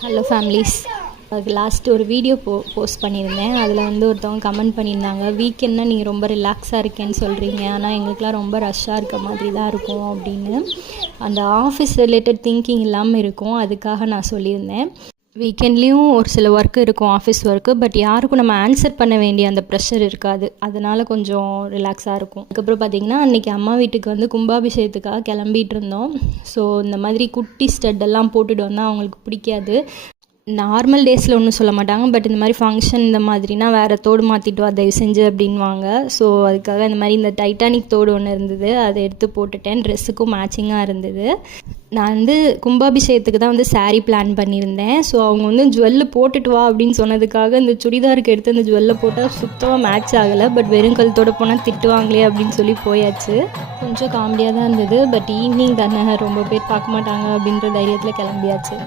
Hello families, last ஒரு video post பண்ணியிருந்தேன். அதில் வந்து ஒருத்தவங்க கமெண்ட் பண்ணியிருந்தாங்க, வீக்கெண்ட்னா நீங்கள் ரொம்ப ரிலாக்ஸாக இருக்கேன்னு சொல்கிறீங்க, ஆனால் எங்களுக்குலாம் ரொம்ப ரஷ்ஷாக இருக்க மாதிரி தான் இருக்கும் அப்படின்னு. அந்த ஆஃபீஸ் ரிலேட்டட் திங்கிங் இல்லாமல் இருக்கும், அதுக்காக நான் சொல்லியிருந்தேன். வீக்கெண்ட்லேயும் ஒரு சில ஒர்க்கு இருக்கும், ஆஃபீஸ் ஒர்க்கு. பட் யாருக்கும் நம்ம ஆன்சர் பண்ண வேண்டிய அந்த ப்ரெஷர் இருக்காது, அதனால் கொஞ்சம் ரிலாக்ஸாக இருக்கும். அதுக்கப்புறம் பார்த்திங்கன்னா, அன்றைக்கி அம்மா வீட்டுக்கு வந்து கும்பாபிஷேகத்துக்காக கிளம்பிகிட்டு இருந்தோம். ஸோ இந்த மாதிரி குட்டி ஸ்டட்டெல்லாம் போட்டுட்டு வந்தால் அவங்களுக்கு பிடிக்காது. நார்மல் டேஸில் ஒன்றும் சொல்ல மாட்டாங்க, பட் இந்த மாதிரி ஃபங்க்ஷன் இந்த மாதிரினா வேறு தோடு மாற்றிட்டு வா தயவு செஞ்சு அப்படின்வாங்க. ஸோ அதுக்காக இந்த மாதிரி இந்த டைட்டானிக் தோடு ஒன்று இருந்தது, அதை எடுத்து போட்டுட்டேன். ட்ரெஸ்ஸுக்கும் மேட்சிங்காக இருந்தது. நான் வந்து கும்பாபிஷேகத்துக்கு தான் வந்து சாரீ பிளான் பண்ணியிருந்தேன். ஸோ அவங்க வந்து ஜுவல்லு போட்டுட்டு வா அப்படின்னு சொன்னதுக்காக இந்த சுடிதாருக்கு எடுத்து அந்த ஜுவல்லை போட்டால் சுத்தமாக மேட்ச் ஆகலை. பட் வெறும் கழுத்தோடு போனால் திட்டுவாங்களே அப்படின்னு சொல்லி போயாச்சு. கொஞ்சம் காமெடியாக தான் இருந்தது. பட் ஈவினிங் தானே, ரொம்ப பேர் பார்க்க மாட்டாங்க அப்படின்ற தைரியத்தில் கிளம்பியாச்சு.